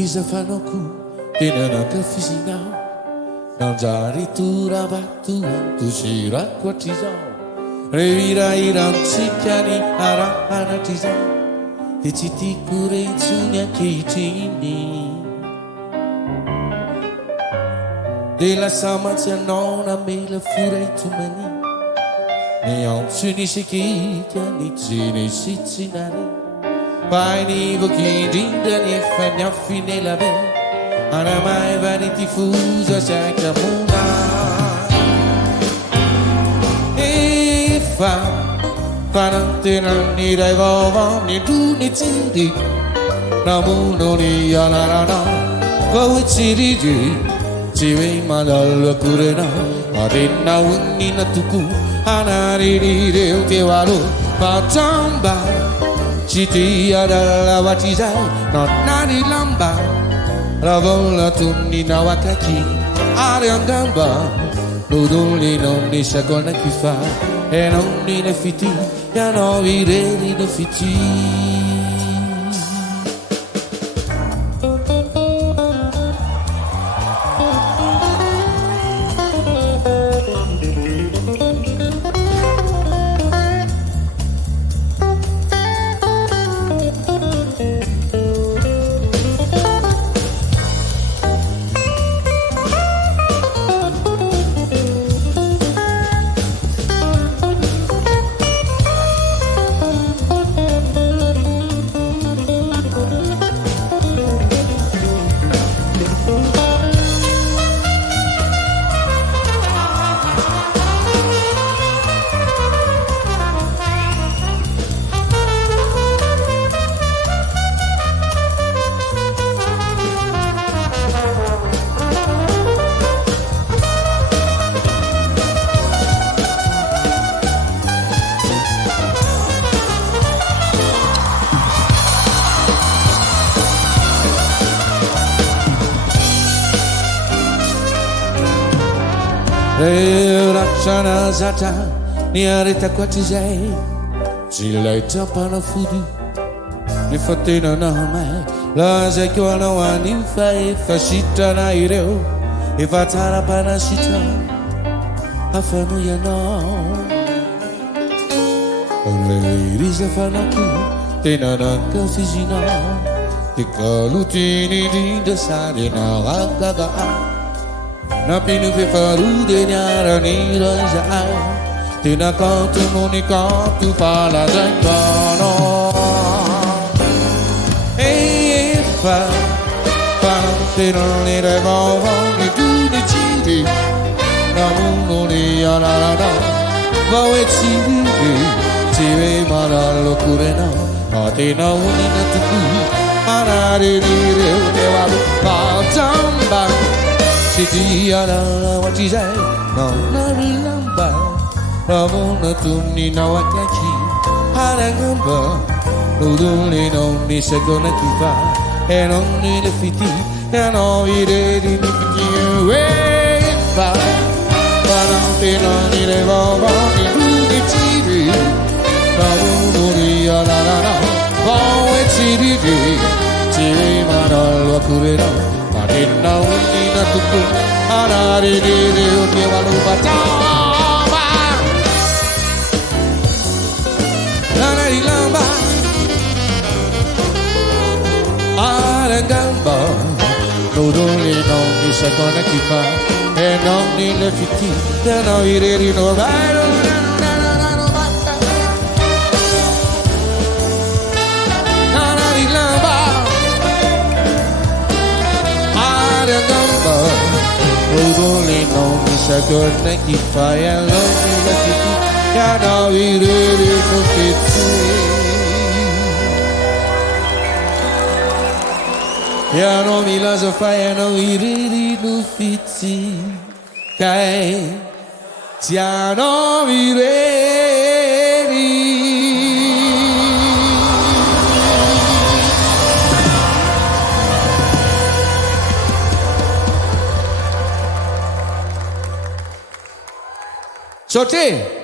risa fanno cu tena kafisina nanjari turabatu tushira kwatiza revira iransikani arahana tiza Ticiti kureitsunya kitini Della samazia nona me la furaitumani Neon sunishikitia nitsini sitsinare Paini vokidinda ne fagna fine la be Anamai vaniti fusa sakamuna E fa Fanantinani dai vovani tu ni tindi Namuno ni alarana Vawe chiriji Chiwe madalwa kurena Adina unni natuku Hanari de utewaru Patamba Chiti adala watizai Nonari lamba Ravola tunni na wakaki Ariangamba Nuduli nonni shakona kifa E non ne fiti, ya no vireri no fiti Rakshana zata ni arita kwa tizai Chilai tapana fudu Ni fatina na hame La zekwa na wani fai Fashita na ireo Ifatara pana shita Afanu ya na Iriza fanaku Tena na kafizina Tikalutini dinda sade na ragaga Napinu fe farude nyara nira zai Tina kantu monika tu pala zangano Fa Pantino ni regovo ni tu ni chidi Namuno ni alarana Vawe chidi Chive maralo kurena Atina unina tuku Anari ni reu dewalu Pajamba Chiti alala wachizai Nonari lamba Ramona tuni na wakaki Harangamba Nuduli noni segona kifa E noni le fiti E no ire di nipiti Fa Parante noni le vovani Nuni chiri Ramuni alarana Vawe chiri Chiri manalo akurena Marina unina tuku Anari dire uke walu batama Anari lamba Arangamba Nuduli noni shakona kifa E noni le fiti E no ireri no bairo Anari lamba Arangamba Nuduli noni shakona kifa E noni le fiti E no ireri no fiti Ya no mi la so fa ya no iriri no fiti Kai Ya no iriri Sote